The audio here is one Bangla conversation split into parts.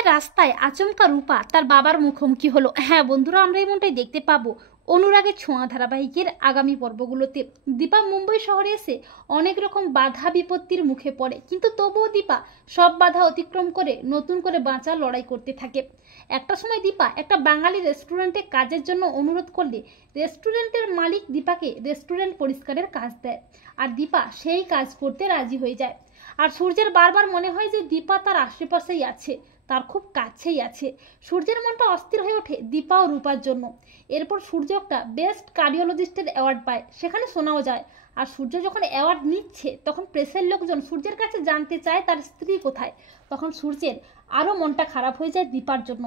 কলেজের রাস্তায় আচমকা রূপা তার বাবার মুখোমুখি হলো। হ্যাঁ বন্ধুরা, আমরা এমনটাই দেখতে পাবো অনুরাগের ছোঁয়া ধারাবাহিকের আগামী পর্বগুলোতে। দীপা মুম্বই শহরে এসে অনেক রকম বাধা বিপত্তির মুখে পড়ে, কিন্তু তবুও দীপা সব বাধা অতিক্রম করে নতুন করে বাঁচার লড়াই করতে থাকে। একটা সময় দীপা একটা বাঙালি রেস্টুরেন্টে কাজের জন্য অনুরোধ করলে রেস্টুরেন্টের মালিক দীপাকে রেস্টুরেন্ট পরিষ্কারের কাজ দেয়, আর দীপা সেই কাজ করতে রাজি হয়ে যায়। আর সূর্যের বারবার মনে হয় যে দীপা তার আশেপাশেই আছে, তার খুব কাছেই আছে। সূর্যের মনটা অস্থির হয়ে ওঠে দীপা ও রূপার জন্য। এরপর সূর্য একটা বেস্ট কার্ডিওলজিস্টের অ্যাওয়ার্ড পায়, সেখানে শোনাও যায়। আর সূর্য যখন অ্যাওয়ার্ড নিচ্ছে তখন প্রেসের লোকজন সূর্যের কাছে জানতে চায় তার স্ত্রী কোথায়। তখন সূর্যের আরও মনটা খারাপ হয়ে যায় দীপার জন্য।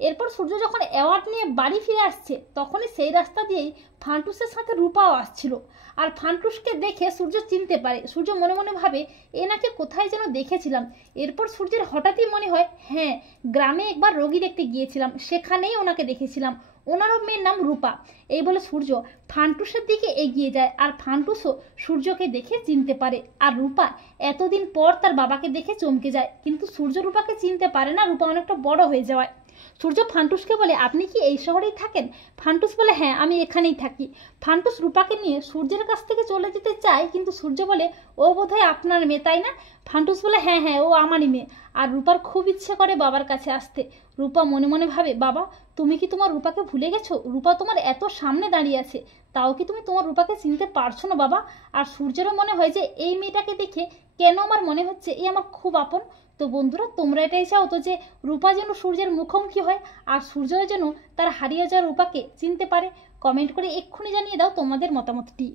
এরপর সূর্য যখন অ্যাওয়ার্ড নিয়ে বাড়ি ফিরে আসছে তখনই সেই রাস্তা দিয়েই ফান্টুসের সাথে রূপাও আসছিল। আর ফান্টুসকে দেখে সূর্য চিনতে পারে। সূর্য মনে মনে ভাবে এ নাকি কোথায় যেন দেখেছিলাম। এরপর সূর্যের হঠাৎই মনে হয়, হ্যাঁ, গ্রামে একবার রোগী দেখতে গিয়েছিলাম, সেখানেই ওনাকে দেখেছিলাম, ওনারও মেয়ের নাম রূপা। এই বলে সূর্য ফান্টুসের দিকে এগিয়ে যায়, আর ফান্টুসও সূর্যকে দেখে চিনতে পারে। আর রূপা এতদিন পর তার বাবাকে দেখে চমকে যায়, কিন্তু সূর্য রূপাকে চিনতে পারে না, রূপা অনেকটা বড় হয়ে যাওয়ায়। সূর্য ফান্টুসকে বলে, আপনি কি এই শহরেই থাকেন? ফান্টুস বলে, হ্যাঁ, আমি এখানেই থাকি। ফান্টুস রূপাকে নিয়ে সূর্যের কাছ থেকে চলে যেতে চায়, কিন্তু সূর্য বলে, ও বোধহয় আপনার মেয়ে, তাই না? ফান্টুস বলে, হ্যাঁ হ্যাঁ, ও আমারই মেয়ে। আর রূপার খুব ইচ্ছে করে বাবার কাছে আসতে। রূপা মনে মনে ভাবে, বাবা, তুমি কি তোমার রূপাকে ভুলে গেছো? রূপা তোমার এত সামনে দাঁড়িয়ে আছে, তাও কি তুমি তোমার রূপাকে চিনতে পারছো না বাবা? আর সূর্যেরও মনে হয় যে এই মেয়েটাকে দেখে কেন আমার মনে হচ্ছে এই আমার খুব আপন। তো বন্ধুরা, তোমরা এটাই চাও তো যে রূপা যেন সূর্যের মুখোমুখি হয়, আর সূর্য যেন তার হারিয়ে যাওয়া রূপাকে চিনতে পারে? কমেন্ট করে এক্ষুনি জানিয়ে দাও তোমাদের মতামতটি।